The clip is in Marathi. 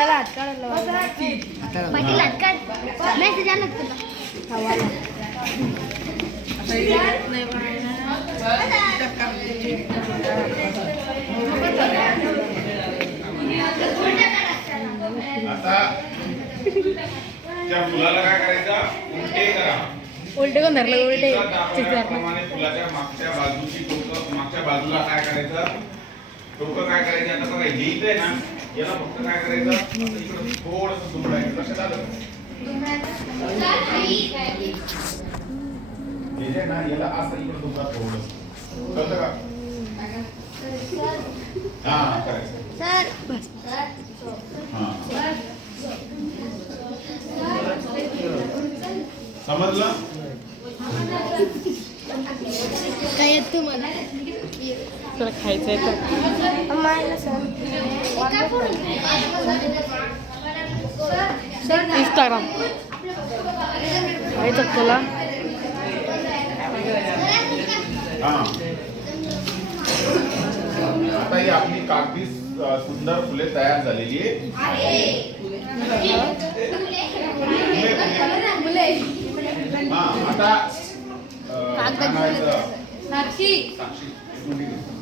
आपल्याला हात काढायला पाटील हात काढ मेसेज आला तुला? आता त्या फुलाला काय करायचं? उलटे करा. उलटे कोण धरलं? उलटे. चित्रात दाखवल्याप्रमाणे फुलाच्या मागच्या बाजूची टोकं मागच्या बाजूला काय करायचं? टोकं काय करायचं? आता बघा हे इथे ना याला फक्त काय करायचं? असं इकडं थोडंसं दुमडायचं. लक्षात आलं? हे जे ना याला असं इकडं दुमडा थोडस. कळतं का? हा करायचं. समजलं? काय तुम्हाला तुला खायचंय तर. मायला सर इंस्टाग्राम खायचं तुला? आता ही आपली कागदी सुंदर फुले तयार झालेली आहे फुले, फुले. हा आता? साक्षी. Unidos.